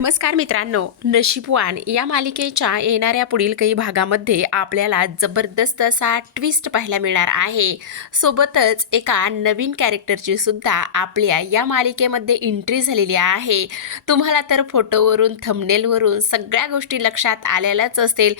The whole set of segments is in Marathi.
नमस्कार मित्रांनो, नशीबवान या मालिकेच्या येणाऱ्या पुढील काही भागामध्ये आपल्याला जबरदस्त असा ट्विस्ट पाहायला मिळणार आहे. सोबतच एका नवीन कॅरेक्टरची सुद्धा आपल्या या मालिकेमध्ये एंट्री झालेली आहे. तुम्हाला तर फोटोवरून थंबनेलवरून सगळ्या गोष्टी लक्षात आलेल्याच असतील.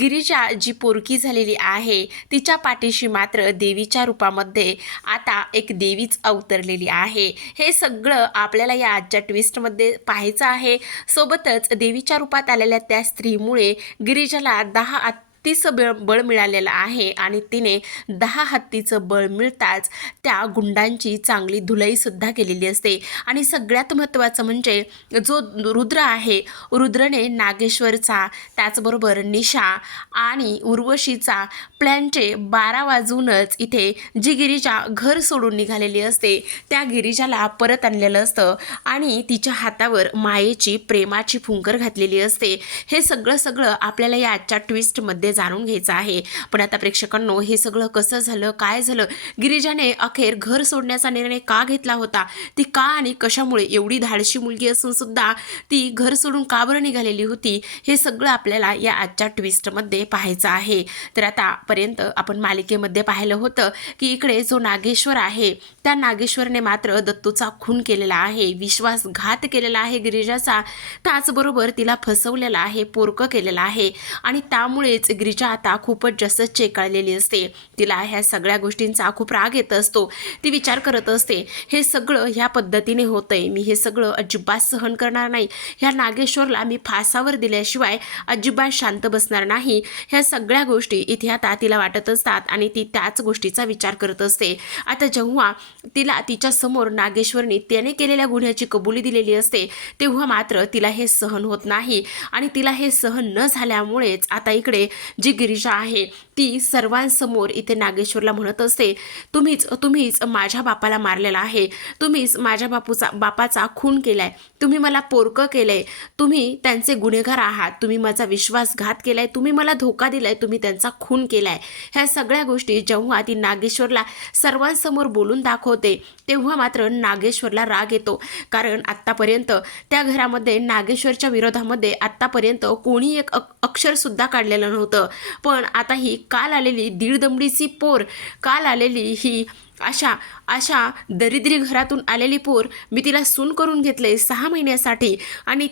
गिरिजा जी पोरकी झालेली आहे तिच्या पाठीशी मात्र देवीच्या रूपामध्ये आता एक देवीच अवतरलेली आहे. हे सगळं आपल्याला या आजच्या ट्विस्टमध्ये पाहायचं आहे. सोबतच देवीच्या रूपात आलेल्या त्या स्त्रीमुळे गिरिजाला 10 हत्तीचं बळ मिळालेलं आहे आणि तिने 10 हत्तीचं बळ मिळताच त्या गुंडांची चांगली धुलाई केलेली असते. आणि सगळ्यात महत्त्वाचं म्हणजे जो रुद्र आहे, रुद्रने नागेश्वरचा त्याचबरोबर निशा आणि उर्वशीचा प्लॅनचे 12 वाजूनच इथे जी गिरिजा घर सोडून निघालेली असते त्या गिरिजाला परत आणलेलं असतं आणि तिच्या हातावर मायेची प्रेमाची फुंकर घातलेली असते. हे सगळं आपल्याला या आजच्या ट्विस्टमध्ये जाणून घ्यायचं आहे. पण आता प्रेक्षकांनो, हे सगळं कसं झालं, काय झालं, गिरिजाने अखेर घर सोडण्याचा निर्णय का घेतला होता, ती का आणि कशामुळे, एवढी धाडशी मुलगी असून सुद्धा ती घर सोडून का बरं निघालेली होती, हे सगळं आपल्याला या आजच्या ट्विस्टमध्ये पाहायचं आहे. तर आतापर्यंत आपण मालिकेमध्ये पाहिलं होतं की इकडे जो नागेश्वर आहे त्या नागेश्वरने मात्र दत्तूचा खून केलेला आहे, विश्वासघात केलेला आहे गिरिजाचा, त्याचबरोबर तिला फसवलेला आहे, पोरकं केलेलं आहे आणि त्यामुळेच गिरिजा आता खूपच जास्त चेकाळलेली असते. तिला ह्या सगळ्या गोष्टींचा खूप राग येत असतो. ती विचार करत असते, हे सगळं ह्या पद्धतीने होतंय, मी हे सगळं अजिबात सहन करणार नाही, ह्या नागेश्वरला मी फासावर दिल्याशिवाय अजिबात शांत बसणार नाही. ह्या सगळ्या गोष्टी इथे आता तिला वाटत असतात आणि ती त्याच गोष्टीचा विचार करत असते. आता जेव्हा तिला तिच्या समोर नागेश्वरने त्याने केलेल्या गुन्ह्याची कबुली दिलेली असते तेव्हा मात्र तिला हे सहन होत नाही आणि तिला हे सहन न झाल्यामुळेच आता इकडे जी गिरिजा आहे ती सर्वांसमोर इथे नागेश्वरला म्हणत असते, तुम्हीच माझ्या बापाला मारलेला आहे, तुम्हीच माझ्या बापाचा खून केलाय, तुम्ही मला पोरकं केलंय, तुम्ही त्यांचे गुन्हेगार आहात, तुम्ही माझा विश्वासघात केलाय, तुम्ही मला धोका दिलाय, तुम्ही त्यांचा खून केलाय. ह्या सगळ्या गोष्टी जेव्हा ती नागेश्वरला सर्वांसमोर बोलून दाखवते तेव्हा मात्र नागेश्वरला राग येतो. कारण आत्तापर्यंत त्या घरामध्ये नागेश्वरच्या विरोधामध्ये आत्तापर्यंत कोणी एक अक्षरसुद्धा काढलेलं नव्हतं. पण आता ही काल आलेली दीडदमडीची पोर, काल आलेली ही अशा दरिद्री घरातून आलेली पोर, मी तिला सून करून घेतले 6 महिन्यासाठी आणि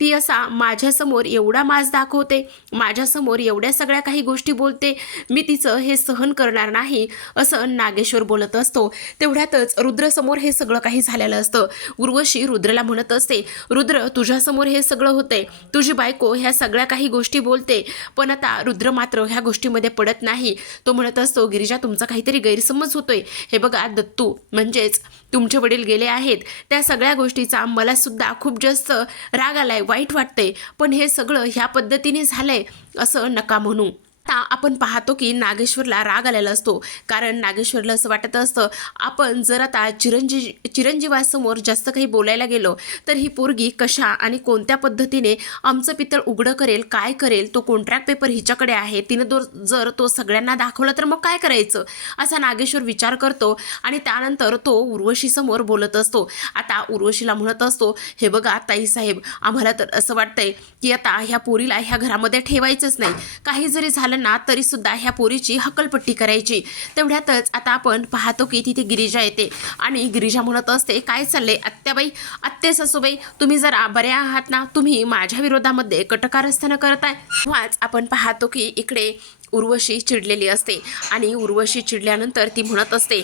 ती असा माझ्यासमोर एवढा माज दाखवते, माझ्यासमोर एवढ्या सगळ्या काही गोष्टी बोलते, मी तिचं हे सहन करणार नाही असं नागेश्वर बोलत असतो. तेवढ्यातच रुद्रसमोर हे सगळं काही झालेलं असतं. उर्वशी रुद्रला म्हणत असते, रुद्र तुझ्यासमोर हे सगळं होतंय, तुझी बायको ह्या सगळ्या काही गोष्टी बोलते. पण आता रुद्र मात्र ह्या गोष्टीमध्ये पडत नाही. तो म्हणत असतो, गिरिजा तुमचा काहीतरी गैरसमज होतोय. हे बघा दत्तू म्हणजेच तुमचे वडील गेले आहेत, त्या सगळ्या गोष्टीचा मला सुद्धा खूप जास्त राग आलाय, वाईट वाटतंय, पण हे सगळं ह्या पद्धतीने झालंय असं नका म्हणू. आता आपण पाहतो की नागेश्वरला राग आलेला असतो. कारण नागेश्वरला असं वाटत असतं, आपण जर आता चिरंजीवासमोर जास्त काही बोलायला गेलो तर ही पोरगी कशा आणि कोणत्या पद्धतीने आमचं पितळ उघडं करेल, काय करेल, तो कॉन्ट्रॅक्ट पेपर हिच्याकडे आहे, तिनं जर तो सगळ्यांना दाखवला तर मग काय करायचं, असा नागेश्वर विचार करतो आणि त्यानंतर तो उर्वशीसमोर बोलत असतो. आता उर्वशीला म्हणत असतो, हे बघा ताईसाहेब, आम्हाला तर असं वाटतंय की आता ह्या पोरीला ह्या घरामध्ये ठेवायचंच नाही, काही जरी झालं ना तरी सुद्धा ह्या पोरीची हकलपट्टी करायची. तेवढ्यातच आता आपण पाहतो की तिथे गिरिजा येते आणि गिरिजा म्हणत असते, काय चाललंय आत्याबाई, आत्ते सासूबाई, तुम्ही जरा बऱ्या आहात ना, तुम्ही माझ्या विरोधामध्ये कटकारस्थानं करताय. तेव्हाच आपण पाहतो की इकडे उर्वशी चिडलेली असते आणि उर्वशी चिडल्यानंतर ती म्हणत असते,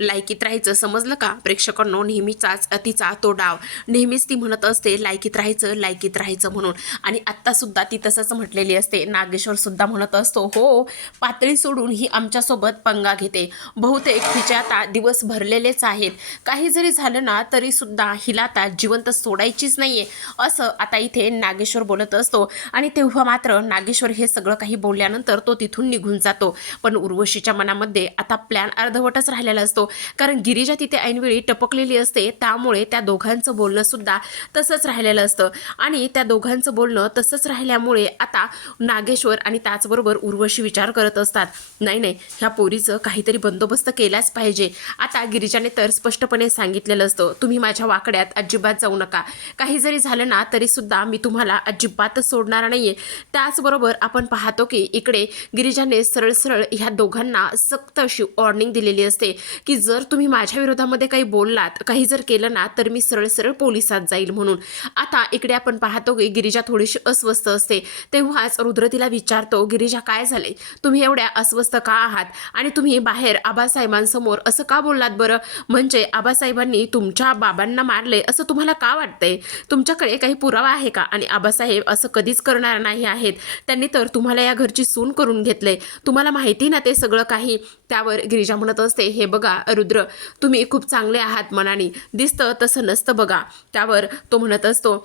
लायकीत राहायचं, समजलं का प्रेक्षकांनो, नेहमीचाच तिचा तो डाव, नेहमीच ती म्हणत असते लायकीत राहायचं म्हणून. आणि आत्तासुद्धा ती तसंच म्हटलेली असते. नागेश्वर सुद्धा म्हणत असतो, हो पातळी सोडून ही आमच्यासोबत पंगा घेते, बहुतेक हिचे आता दिवस भरलेलेच आहेत, काही जरी झालं ना तरी सुद्धा हिला आता जिवंत सोडायचीच नाहीये असं आता इथे नागेश्वर बोलत असतो. आणि तेव्हा मात्र नागेश्वर हे सगळं काही बोलल्यानंतर त्यानंतर तो तिथून निघून जातो. पण उर्वशीच्या मनामध्ये आता प्लॅन अर्धवटच राहिलेला असतो, कारण गिरिजा तिथे ऐनवेळी टपकलेली असते. त्यामुळे त्या दोघांचं बोलणं सुद्धा तसंच राहिलेलं असतं आणि त्या दोघांचं बोलणं तसंच राहिल्यामुळे आता नागेश्वर आणि त्याचबरोबर उर्वशी विचार करत असतात, नाही ह्या पोरीचं काहीतरी बंदोबस्त केलाच पाहिजे. आता गिरिजाने तर स्पष्टपणे सांगितलेलं असतं, तुम्ही माझ्या वाकड्यात अजिबात जाऊ नका. काही जरी झालं ना तरी सुद्धा मी तुम्हाला अजिबातच सोडणार नाहीये. त्याचबरोबर आपण पाहतो की इकडे गिरिजाने सरळ सरळ ह्या दोघांना सक्त अशी वॉर्निंग दिलेली असते की जर तुम्ही माझ्या विरोधामध्ये काही बोललात, काही जर केलं ना तर मी सरळ सरळ पोलिसात जाईल म्हणून. आता इकडे आपण पाहतो की गिरिजा थोडीशी अस्वस्थ असते. तेव्हाच रुद्र तिला विचारतो, गिरिजा काय झाले, तुम्ही एवढ्या अस्वस्थ का आहात आणि तुम्ही बाहेर आबासाहेबांसमोर असं का बोललात बरं? म्हणजे आबासाहेबांनी तुमच्या बाबांना मारले असं तुम्हाला का वाटतंय? तुमच्याकडे काही पुरावा आहे का? आणि आबासाहेब असं कधीच करणार नाही आहेत. त्यांनी तर तुम्हाला या घरची सून करून घेतले. तुम्हाला माहिती ना ते सगळं काही. त्यावर गिरिजा म्हणत असते, हे बघा रुद्र, तुम्ही खूप चांगले आहात मनाने, दिसतं तसं नसतं बघा. त्यावर तो म्हणत असतो,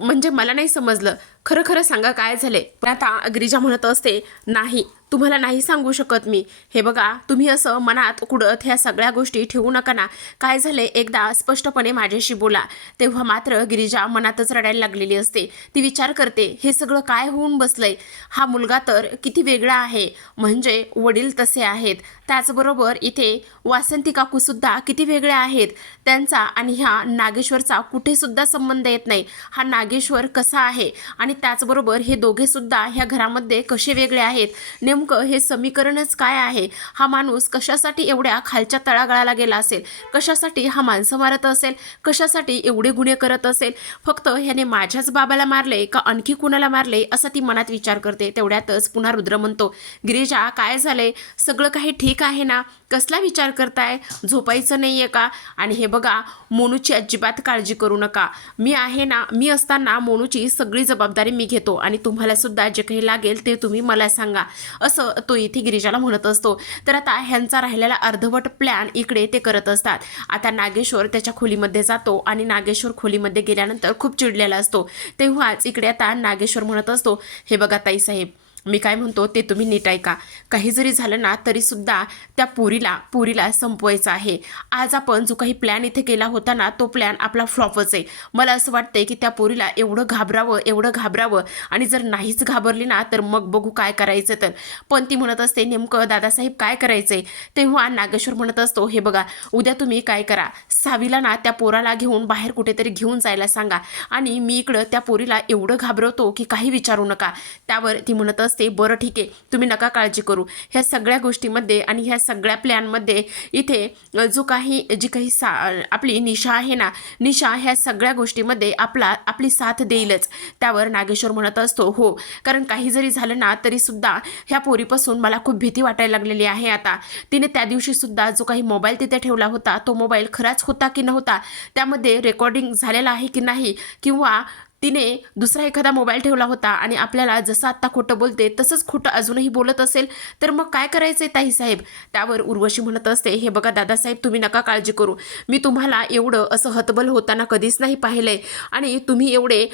म्हणजे मला नाही समजलं, खरं खरं सांगा काय झाले? पण आता गिरिजा म्हणत असते, नाही तुम्हाला नाही सांगू शकत मी. हे बघा तुम्ही असं मनात कुडत ह्या सगळ्या गोष्टी ठेवू नका ना. काय झाले एकदा स्पष्टपणे माझ्याशी बोला. तेव्हा मात्र गिरिजा मनातच रडायला लागलेली असते. ती विचार करते, हे सगळं काय होऊन बसलंय? हा मुलगा तर किती वेगळा आहे, म्हणजे वडील तसे आहेत, त्याचबरोबर इथे वासंती काकूसुद्धा किती वेगळ्या आहेत. त्यांचा आणि ह्या नागेश्वरचा कुठेसुद्धा संबंध येत नाही. हा नागेश्वर कसा आहे आणि त्याचबरोबर हे दोघेसुद्धा ह्या घरामध्ये कसे वेगळे आहेत, नेमकं हे समीकरणच काय आहे? हा माणूस कशासाठी एवढ्या खालच्या तळागाळाला गेला असेल? कशासाठी हा माणसं मारत असेल? कशासाठी एवढे गुन्हे करत असेल? फक्त ह्याने माझ्याच बाबाला मारले का आणखी कुणाला मारले असा ती मनात विचार करते. तेवढ्यातच पुन्हा रुद्र म्हणतो, गिरिजा काय झालंय? सगळं काही ठीक आहे ना? कसला विचार करताय? झोपायचं नाहीये का? आणि हे बघा मोनूची अजिबात काळजी करू नका. मी आहे ना, मी असताना मोनूची सगळी जबाबदारी मी घेतो आणि तुम्हाला सुद्धा जे काही लागेल ते तुम्ही मला सांगा, असं तो इथे गिरिजाला म्हणत असतो. तर आता ह्यांचा राहिलेला अर्धवट प्लॅन इकडे ते करत असतात. आता नागेश्वर त्याच्या खोलीमध्ये जातो आणि नागेश्वर खोलीमध्ये गेल्यानंतर खूप चिडलेला असतो. तेव्हाच इकडे आता नागेश्वर म्हणत असतो, हे बघा ताईसाहेब, मी काय म्हणतो ते तुम्ही नीट ऐका. काही जरी झालं ना तरी सुद्धा त्या पुरीला संपवायचं आहे. आज आपण जो काही प्लॅन इथे केला होता ना तो प्लॅन आपला फ्लॉपच आहे. मला असं वाटतंय की त्या पुरीला एवढं घाबरावं आणि जर नाहीच घाबरली ना तर मग बघू काय करायचं तर. पण ती म्हणत असते, नेमकं दादासाहेब काय करायचंय? तेव्हा नागेश्वर म्हणत असतो, हे बघा उद्या तुम्ही काय करा, सावीला ना त्या पोराला घेऊन बाहेर कुठेतरी घेऊन जायला सांगा आणि मी इकडं त्या पोरीला एवढं घाबरवतो की काही विचारू नका. त्यावर ती म्हणत असते, बरं ठीक आहे, तुम्ही नका काळजी करू. ह्या सगळ्या गोष्टीमध्ये आणि ह्या सगळ्या प्लॅनमध्ये इथे जी काही आपली निशा आहे ना, निशा ह्या सगळ्या गोष्टीमध्ये आपली साथ देईलच. त्यावर नागेश्वर म्हणत असतो, हो, कारण काही जरी झालं ना तरी सुद्धा ह्या पोरीपासून मला खूप भीती वाटायला लागलेली आहे. आता तिने त्या दिवशी सुद्धा जो काही मोबाईल तिथे ठेवला होता तो मोबाईल खराच होता की नव्हता, त्यामध्ये रेकॉर्डिंग झालेला आहे की नाही, किंवा तिने दुसरा एखादा मोबाईल ठेवला होता आणि आपल्याला जसं आत्ता खोटं बोलते तसंच खोटं अजूनही बोलत असेल तर मग काय करायचंय ताईसाहेब? त्यावर उर्वशी म्हणत असते, हे बघा दादासाहेब, तुम्ही नका काळजी करू. मी तुम्हाला एवढं असं हतबल होताना कधीच नाही पाहिलंय आणि तुम्ही एवढे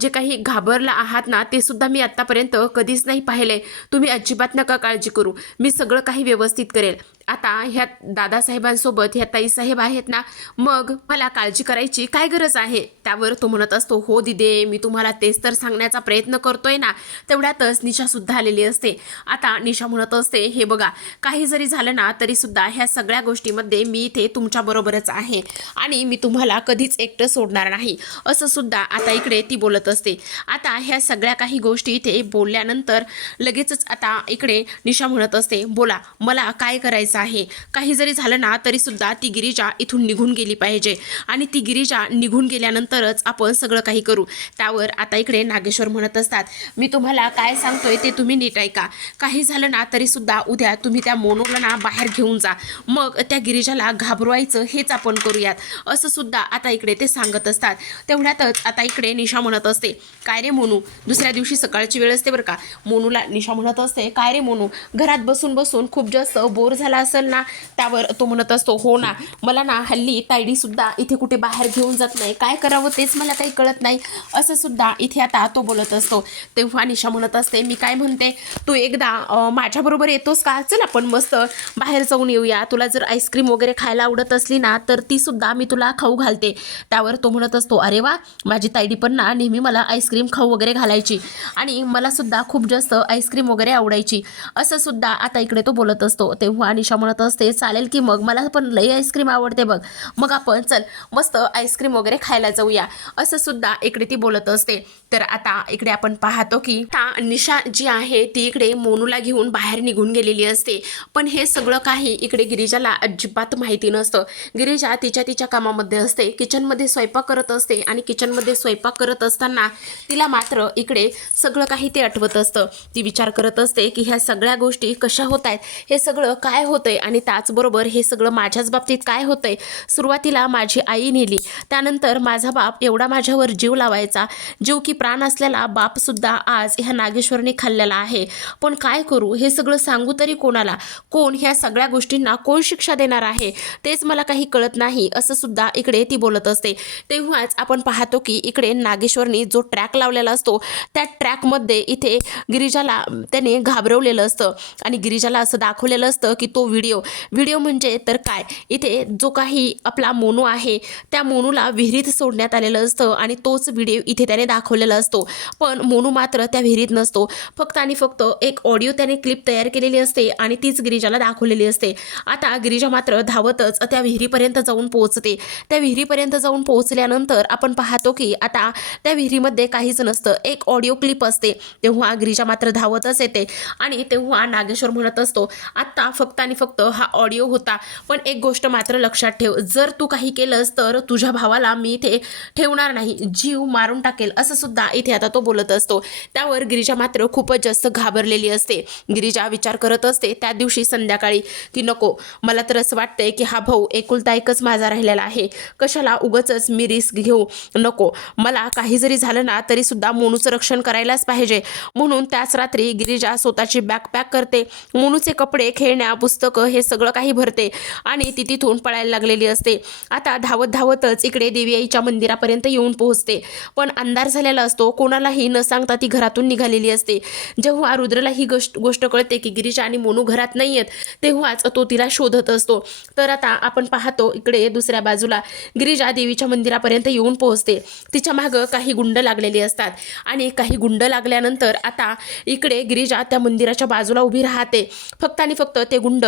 जे काही घाबरला आहात ना ते सुद्धा मी आत्तापर्यंत कधीच नाही पाहिलंय. तुम्ही अजिबात नका काळजी करू, मी सगळं काही व्यवस्थित करेल. आता ह्या दादासाहेबांसोबत ह्या ताईसाहेब आहेत ना, मग मला काळजी करायची काय गरज आहे? त्यावर तो म्हणत असतो, हो दिदे, मी तुम्हाला तेच तर सांगण्याचा प्रयत्न करतोय ना. तेवढ्यातच निशासुद्धा आलेली असते. आता निशा म्हणत असते, हे बघा काही जरी झालं ना तरी सुद्धा ह्या सगळ्या गोष्टीमध्ये मी इथे तुमच्याबरोबरच आहे आणि मी तुम्हाला कधीच एकटं सोडणार नाही, असं सुद्धा आता इकडे ती बोलत असते. आता ह्या सगळ्या काही गोष्टी इथे बोलल्यानंतर लगेचच आता इकडे निशा म्हणत असते, बोला मला काय करायचं आहे? काही जरी झालं ना तरी सुद्धा ती गिरिजा इथून निघून गेली पाहिजे आणि ती गिरिजा निघून गेल्यानंतरच आपण सगळं काही करू. त्यावर आता इकडे नागेश्वर म्हणत असतात, मी तुम्हाला काय सांगतोय ते तुम्ही नीट ऐका. काही झालं ना तरी सुद्धा उद्या तुम्ही त्या मोनूला ना बाहेर घेऊन जा, मग त्या गिरिजाला घाबरवायचं हेच आपण करूयात, असं सुद्धा आता इकडे ते सांगत असतात. तेवढ्यातच आता इकडे निशा म्हणत असते, काय रे मोनू, दुसऱ्या दिवशी सकाळची वेळ असते बरं का. मोनूला निशा म्हणत असते, काय रे मोनू, घरात बसून बसून खूप जास्त बोर झाला असेल ना? त्यावर तो म्हणत असतो, हो ना, मला ना हल्ली तायडीसुद्धा इथे कुठे बाहेर घेऊन जात नाही, काय करावं तेच मला काही कळत नाही, असं सुद्धा इथे आता तो बोलत असतो. तेव्हा निशा म्हणत असते, मी काय म्हणते, तू एकदा माझ्याबरोबर येतोस का? चल आपण मस्त बाहेर जाऊन येऊया, तुला जर आईस्क्रीम वगैरे खायला आवडत असली ना तर ती सुद्धा मी तुला खाऊ घालते. त्यावर तो म्हणत असतो, अरे वा, माझी तायडी पण ना नेहमी मला आईस्क्रीम खाऊ वगैरे घालायची आणि मला सुद्धा खूप जास्त आईस्क्रीम वगैरे आवडायची, असं सुद्धा आता इकडे तो बोलत असतो. तेव्हा निशा म्हणत असते, चालेल की मग, मला पण लई आईस्क्रीम आवडते बघ, मग आपण चल मस्त आईस्क्रीम वगैरे खायला जाऊया, असं सुद्धा इकडे ती बोलत असते. तर आता इकडे आपण पाहतो की आता निशा जी आहे ती इकडे मोनूला घेऊन बाहेर निघून गेलेली असते. पण हे सगळं काही इकडे गिरिजाला अजिबात माहिती नसतं. गिरिजा तिच्या कामामध्ये असते, किचनमध्ये स्वयंपाक करत असते आणि किचनमध्ये स्वयंपाक करत असताना तिला मात्र इकडे सगळं काही ते आठवत असतं. ती विचार करत असते की ह्या सगळ्या गोष्टी कशा होत आहेत, हे सगळं काय होतंय आणि त्याचबरोबर हे सगळं माझ्याच बाबतीत काय होतंय. सुरुवातीला माझी आई नेली, त्यानंतर माझा बाप एवढा माझ्यावर जीव लावायचा, जीव की प्राण असलेला बाप सुद्धा आज ह्या नागेश्वरने खाल्लेला आहे. पण काय करू, हे सगळं सांगू तरी कोणाला, कोण ह्या सगळ्या गोष्टींना कोण शिक्षा देणार आहे, तेच मला काही कळत नाही, असं सुद्धा इकडे ती बोलत असते. तेव्हाच आपण पाहतो की इकडे नागेश्वरनी जो ट्रॅक लावलेला असतो त्या ट्रॅकमध्ये इथे गिरिजाला त्याने घाबरवलेलं असतं आणि गिरिजाला असं दाखवलेलं असतं की तो व्हिडिओ म्हणजे तर काय, इथे जो काही आपला मोनू आहे त्या मोनूला विहिरीत सोडण्यात आलेलं असतं आणि तोच व्हिडिओ इथे त्याने दाखवलेला असतो. पण मोनू मात्र त्या विहिरीत नसतो, फक्त आणि फक्त एक ऑडिओ त्याने क्लिप तयार केलेली असते आणि तीच गिरिजाला दाखवलेली असते. आता गिरिजा मात्र धावतच त्या विहिरीपर्यंत जाऊन पोहोचते. त्या विहिरीपर्यंत जाऊन पोहोचल्यानंतर आपण पाहतो की आता त्या विहिरीमध्ये काहीच नसतं, एक ऑडिओ क्लिप असते. तेव्हा गिरिजा मात्र धावतच येते आणि तेव्हा नागेश्वर म्हणत असतो, आत्ता फक्त आणि फक्त हा ऑडिओ होता, पण एक गोष्ट मात्र लक्षात ठेव, जर तू काही केलंस तर तुझ्या भावाला मी इथे ठेवणार नाही, जीव मारून टाकेल, असं सुद्धा इथे आता तो बोलत असतो. त्यावर गिरिजा मात्र खूपच जास्त घाबरलेली असते. गिरिजा विचार करत असते त्या दिवशी संध्याकाळी की नको, मला तर असं वाटतंय की हा भाऊ एकुलता एकच माझा राहिलेला आहे, कशाला उगाचच मी रिस्क घेऊ, नको, मला काही जरी झालं ना तरी सुद्धा मोनूचं रक्षण करायलाच पाहिजे. म्हणून त्याच रात्री गिरिजा स्वतःची बॅग पॅक करते, मोनूचे कपडे, खेळण्या, पुस्तकं हे सगळं काही भरते आणि ती तिथून पळायला लागलेली असते. आता धावत धावतच इकडे देवी आईच्या मंदिरापर्यंत येऊन पोहोचते. पण अंधार झालेला असतो, कोणालाही न सांगता ती घरातून निघालेली असते. जेव्हा रुद्रला ही गोष्ट कळते की गिरिजा आणि मोनू घरात नाही आहेत, तेव्हाच तो तिला शोधत असतो. तर आता आपण पाहतो इकडे दुसऱ्या बाजूला गिरिजा देवीच्या मंदिरापर्यंत येऊन पोहोचते. तिच्या मागं काही गुंड लागलेली असतात आणि काही गुंड लागल्यानंतर आता इकडे गिरिजा त्या मंदिराच्या बाजूला उभी राहते. फक्त आणि फक्त ते गुंड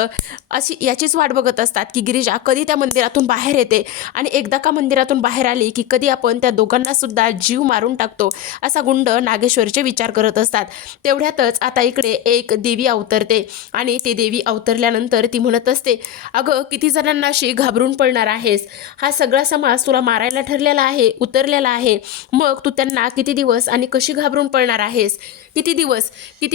अशी याचीच वाट बघत असतात की गिरिजा कधी त्या मंदिरातून बाहेर येते आणि एकदा का मंदिरातून बाहेर आली की कधी आपण त्या दोघांना सुद्धा जीव मारून टाकतो, असा गुंड नागेश्वरचे विचार करत असतात. तेवढ्यातच आता इकडे एक देवी अवतरते आणि ती देवी अवतरल्यानंतर ती म्हणत असते, अगं किती जणांना अशी घाबरून पडणार आहेस, हा सगळा समाज तुला मारायला ठरलेला आहे, उतरलेला आहे, मग तू त्यांना किती दिवस आणि कशी घाबरून पडणार आहेस, किती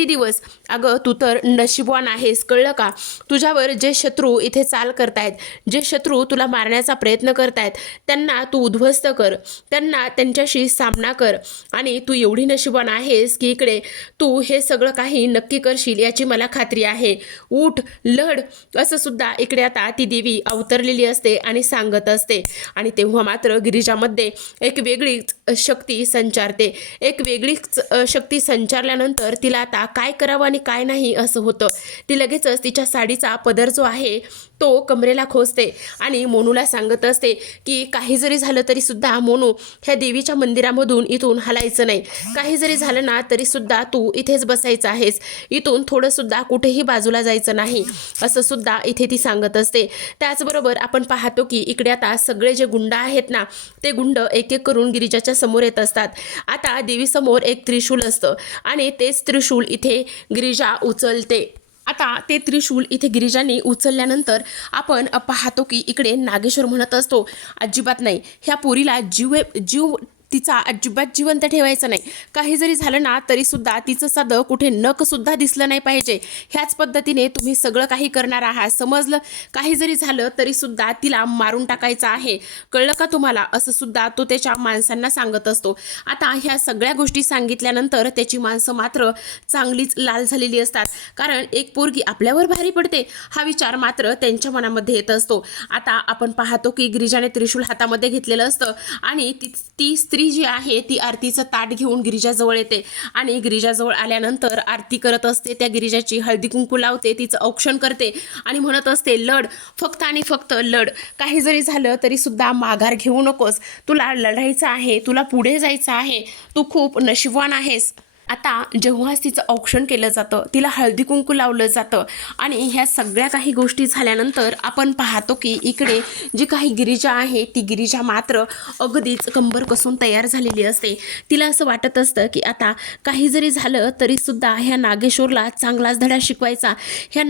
दिवस, अगं तू तर नशीबवान आहेस, कळलं का, तुझ्यावर जे शत्रू इथे चाल करतायत, जे शत्रू तुला मारण्याचा प्रयत्न करतायत, त्यांना तू उद्ध्वस्त कर, त्यांना त्यांच्याशी सामना कर आणि तू एवढी नशीबवान आहेस की इकडे तू हे सगळं काही नक्की करशील याची मला खात्री आहे, उठ लढ, असं सुद्धा इकडे आता ती देवी अवतरलेली असते आणि सांगत असते. आणि तेव्हा मात्र गिरिजामध्ये एक वेगळीच शक्ती संचारते. एक वेगळीच शक्ती संचारल्यानंतर तिला आता काय करावं आणि काय नाही असं होतं. ती लगेचच तिच्या साडीचा पदर जो आहे तो कमरेला खोचते आणि मोनूला सांगत असते की काही जरी झालं तरी सुद्धा मोनू, ह्या देवीच्या मंदिरामधून इथून हलायचं नाही, काही जरी झालं ना तरी सुद्धा तू इथेच बसायचं आहेस, इथून थोडं सुद्धा कुठेही बाजूला जायचं नाही, असं सुद्धा इथे ती सांगत असते. त्याचबरोबर आपण पाहतो की इकडे आता सगळे जे गुंड आहेत ना ते गुंड एक एक करून गिरिजाच्या समोर येत असतात. आता देवीसमोर एक त्रिशूल असतं आणि तेच त्रिशूल इथे गिरिजा उचलते. आता ते त्रिशूल इथे गिरिजाने उचलल्यानंतर आपण पाहतो की इकडे नागेश्वर म्हणत असतो, अजिबात नाही, ह्या पोरीला जीव तिचा अजिबात जिवंत ठेवायचं नाही. काही जरी झालं ना तरीसुद्धा तिचं साधं कुठे नखसुद्धा दिसलं नाही पाहिजे. ह्याच पद्धतीने तुम्ही सगळं काही करणार आहात, समजलं. काही जरी झालं तरीसुद्धा तिला मारून टाकायचं आहे, कळलं का तुम्हाला, असं सुद्धा तो त्याच्या माणसांना सांगत असतो. आता ह्या सगळ्या गोष्टी सांगितल्यानंतर त्याची माणसं मात्र चांगलीच लाल झालेली असतात, कारण एक पोरगी आपल्यावर भारी पडते हा विचार मात्र त्यांच्या मनामध्ये येत असतो. आता आपण पाहतो की गिरिजाने त्रिशूल हातामध्ये घेतलेलं असतं आणि ती स्त्री जी आहे ती आरतीचं ताट घेऊन गिरिजाजवळ येते आणि गिरिजाजवळ आल्यानंतर आरती करत असते. त्या गिरिजाची हळदी कुंकू लावते, तिचं औक्षण करते आणि म्हणत असते, लढ, फक्त आणि फक्त लढ. काही जरी झालं तरी सुद्धा माघार घेऊ नकोस, तुला लढायचं आहे, तुला पुढे जायचं आहे, तू खूप नशीबवान आहेस. आता जेव्हाच तिचं औक्षण केलं जातं, तिला हळदी कुंकू लावलं जातं आणि ह्या सगळ्या काही गोष्टी झाल्यानंतर आपण पाहतो की इकडे जी काही गिरिजा आहे ती गिरिजा मात्र अगदीच कंबर कसून तयार झालेली असते. तिला असं वाटत असतं की आता काही जरी झालं तरीसुद्धा ह्या नागेश्वरला चांगलाच धडा शिकवायचा. ह्या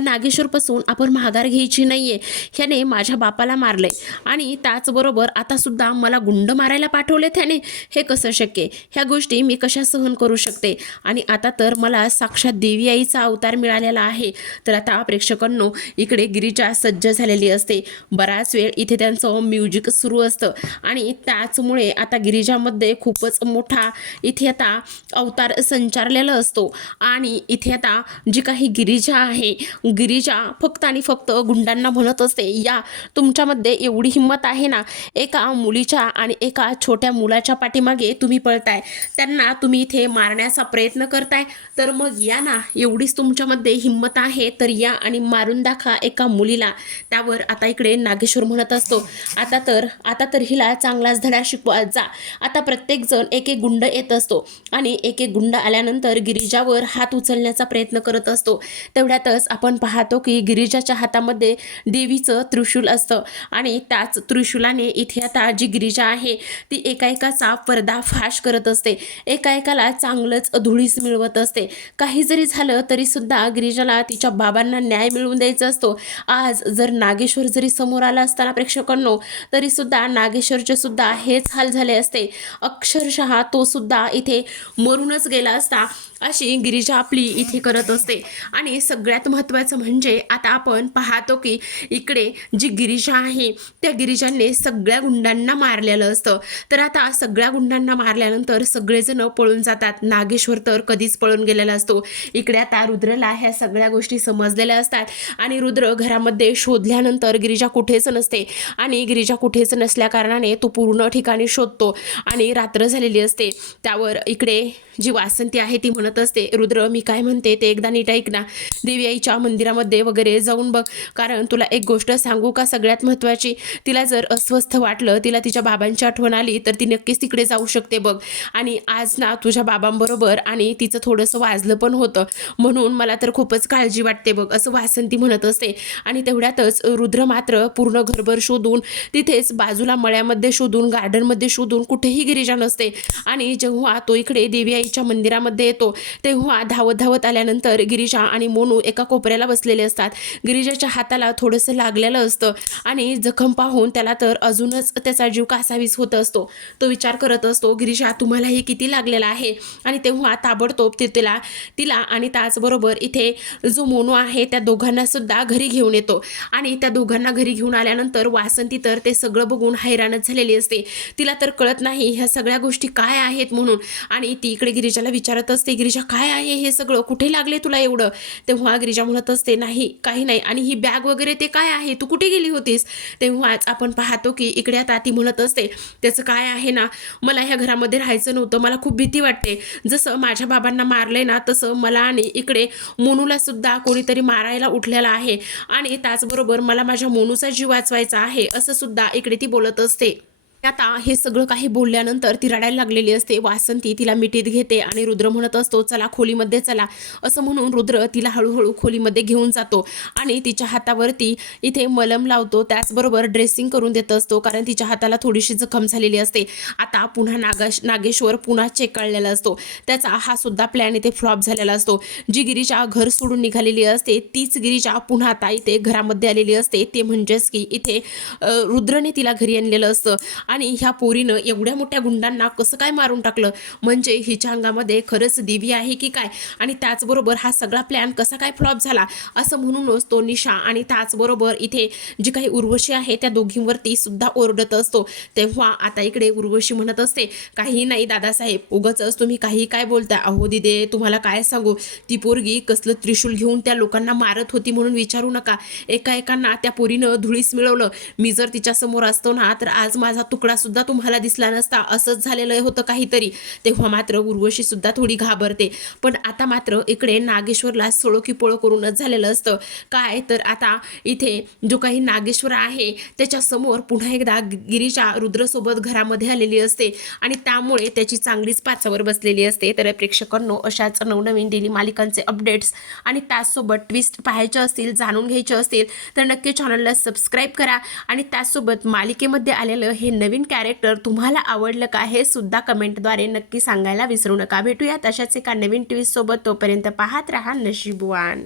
नागेश्वरपासून आपण माघार घ्यायची नाही आहे. ह्याने माझ्या बापाला मारले आणि त्याचबरोबर आतासुद्धा मला गुंड मारायला पाठवले त्याने, हे कसं शक्य? ह्या गोष्टी मी कशा सहन करू शकते? आणि आता तर मला साक्षात देवी आईचा अवतार मिळालेला आहे. तर आता प्रेक्षकांनो इकडे गिरिजा सज्ज झालेली असते. बराच वेळ इथे त्यांचं म्युझिक सुरू असतं आणि त्याचमुळे आता गिरिजामध्ये खूपच मोठा इथे आता अवतार संचारलेला असतो. आणि इथे आता जी काही गिरिजा आहे, गिरिजा फक्त आणि फक्त गुंडांना म्हणत असते, या तुमच्यामध्ये एवढी हिंमत आहे ना, एका मुलीच्या आणि एका छोट्या मुलाच्या पाठीमागे तुम्ही पळताय, त्यांना तुम्ही इथे मारण्याचा प्रयत्न करताय, तर मग या ना, एवढीच तुमच्यामध्ये हिंमत आहे तर या आणि मारून दाखवा एका मुलीला. त्यावर आता इकडे नागेश्वर म्हणत असतो, आता तर हिला चांगलाच धडा शिकवा जा. आता प्रत्येक जण एक एक गुंड येत असतो आणि एक एक गुंड आल्यानंतर गिरिजावर हात उचलण्याचा प्रयत्न करत असतो. तेवढ्यातच आपण पाहतो की गिरिजाच्या हातामध्ये देवीचं त्रिशूल असतं आणि त्याच त्रिशूलाने इथे आता जी गिरिजा आहे ती एकाएकाचा पर्दाफाश करत असते, एकाएकाला चांगलंच धुळीस मिळवत असते. काही जरी झालं तरी सुद्धा गिरिजाला तिच्या बाबांना न्याय मिळवून द्यायचा असतो. आज जर नागेश्वर जरी समोर आला असताना प्रेक्षकांनो तरी सुद्धा नागेश्वरचे सुद्धा हेच हाल झाले असते. अक्षरशः तो सुद्धा इथे मरूनच गेला असता, अशी गिरिजा आपली इथे करत असते. आणि सगळ्यात महत्त्वाचं म्हणजे आता आपण पाहतो की इकडे जी गिरिजा आहे त्या गिरिजाने सगळ्या गुंडांना मारलेलं असतं. तर आता सगळ्या गुंडांना मारल्यानंतर सगळेजण पळून जातात. नागेश्वर तर कधीच पळून गेलेला असतो. इकडे आता रुद्रला ह्या सगळ्या गोष्टी समजलेल्या असतात आणि रुद्र घरामध्ये शोधल्यानंतर गिरिजा कुठेच नसते आणि गिरिजा कुठेच नसल्या कारणाने तो पूर्ण ठिकाणी शोधतो आणि रात्र झालेली असते. त्यावर इकडे जी वासंती आहे ती म्हणत असते, रुद्र मी काय म्हणते ते एकदा नीट ऐक ना, देवी आईच्या मंदिरामध्ये वगैरे जाऊन बघ, कारण तुला एक गोष्ट सांगू का सगळ्यात महत्त्वाची, तिला जर अस्वस्थ वाटलं, तिला तिच्या बाबांची आठवण आली तर ती नक्कीच तिकडे जाऊ शकते बघ. आणि आज ना तुझ्या बाबांबरोबर आणि तिचं थोडंसं वाजलं पण होतं, म्हणून मला तर खूपच काळजी वाटते बघ, असं वासंती म्हणत असते. आणि तेवढ्यातच रुद्र मात्र पूर्ण घरभर शोधून, तिथेच बाजूला मळ्यामध्ये शोधून, गार्डनमध्ये शोधून, कुठेही गिरिजा नसते. आणि जेव्हा तो इकडे देवी आईच्या मंदिरामध्ये येतो तेव्हा धावत धावत आल्यानंतर गिरिजा आणि मोनू एका कोपऱ्याला बसलेले असतात. गिरिजाच्या हाताला थोडंसं लागलेलं असतं आणि जखम पाहून त्याला तर अजूनच त्याचा जीव कासावीस होत असतो. तो विचार करत असतो, गिरिजा तुम्हालाही किती लागलेला आहे? आणि तेव्हा ताबडतोब तिला आणि त्याचबरोबर इथे जो मोनू आहे त्या दोघांना सुद्धा घरी घेऊन येतो. आणि त्या दोघांना घरी घेऊन आल्यानंतर वासंती तर ते सगळं बघून हैराणच झालेली असते. तिला तर कळत नाही ह्या सगळ्या गोष्टी काय आहेत म्हणून. आणि ती इकडे गिरिजाला विचारत असते, गिरिजा काय आहे हे सगळं, कुठे लागले तुला एवढं? तेव्हा गिरिजा म्हणत असते, नाही काही नाही. आणि ही बॅग वगैरे ते काय आहे, तू कुठे गेली होतीस? तेव्हाच आपण पाहतो की इकडे आता ती म्हणत असते, त्याचं काय आहे ना, मला ह्या घरामध्ये राहायचं नव्हतं, मला खूप भीती वाटते. जसं माझ्या बाबांना मारलंय ना तसं मला आणि इकडे मोनूला सुद्धा कोणीतरी मारायला उठलेला आहे आणि त्याचबरोबर मला माझ्या मोनूचा जीव वाचवायचा आहे, असं सुद्धा इकडे ती बोलत असते. आता हे सगळं काही बोलल्यानंतर ती रडायला लागलेली असते. वासंती तिला मिठीत घेते आणि रुद्र म्हणत असतो, चला खोलीमध्ये चला, असं म्हणून रुद्र तिला हळूहळू खोलीमध्ये घेऊन जातो आणि तिच्या हातावरती इथे मलम लावतो, त्याचबरोबर ड्रेसिंग करून देत असतो, कारण तिच्या हाताला थोडीशी जखम झालेली असते. आता पुन्हा नागेश्वर पुन्हा चेकाळलेला असतो. त्याचा हा सुद्धा प्लॅन इथे फ्लॉप झालेला असतो. जी गिरिजा घर सोडून निघालेली असते तीच गिरिजा पुन्हा आता इथे घरामध्ये आलेली असते. ते म्हणजेच की इथे रुद्रने तिला घरी आणलेलं असतं आणि ह्या पोरीनं एवढ्या मोठ्या गुंडांना कसं काय मारून टाकलं, म्हणजे हिच्या अंगामध्ये खरंच देवी आहे की काय, आणि त्याचबरोबर हा सगळा प्लॅन कसा काय फ्लॉप झाला, असं म्हणूनच तो निशा आणि त्याचबरोबर इथे जी काही उर्वशी आहे त्या दोघींवरती सुद्धा ओरडत असतो. तेव्हा आता इकडे उर्वशी म्हणत असते, काही नाही दादासाहेब, उगाचच तुम्ही काही काय बोलता. अहो दिदे, तुम्हाला काय सांगू, ती पोरगी कसलं त्रिशूल घेऊन त्या लोकांना मारत होती म्हणून विचारू नका. एकाएकांना त्या पोरीनं धुळीस मिळवलं. मी जर तिच्या समोर असतो ना, तर आज माझा तुकडा सुद्धा तुम्हाला दिसला नसता. असंच झालेलं होतं काहीतरी. तेव्हा मात्र उर्वशी सुद्धा थोडी घाबरते. पण आता मात्र इकडे नागेश्वरला सळो की पळो करूनच झालेलं असतं. काय तर आता इथे जो काही नागेश्वर आहे त्याच्या समोर पुन्हा एकदा गिरीजा रुद्रसोबत घरामध्ये आलेली असते आणि त्यामुळे त्याची चांगलीच पाचावर बसलेली असते. तर प्रेक्षकांनो, अशाच नवनवीन डेली मालिकांचे अपडेट्स आणि त्याचसोबत ट्विस्ट पाहायचे असतील, जाणून घ्यायचे असतील, तर नक्की चॅनलला सबस्क्राईब करा. आणि त्याचसोबत मालिकेमध्ये आलेलं हे नवीन कॅरेक्टर तुम्हाला आवडलं का, हे सुद्धा कमेंटद्वारे नक्की सांगायला विसरू नका. भेटूयात अशाच एका नवीन ट्विस्ट सोबत. तोपर्यंत पाहत रहा नशीबवान.